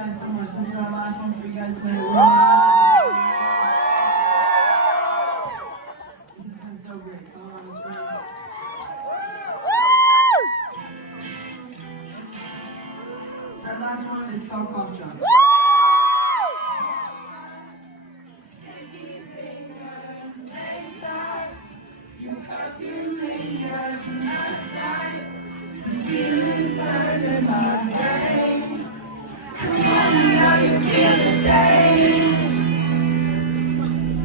guys so much. This is our last one for you guys tonight. We're almost This has been so great. Colorado Springs. So our last one is called Cough Drops. Your perfume lingers from last night. The feelings burning my brain. Come on, now you feel the same.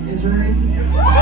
Is ready?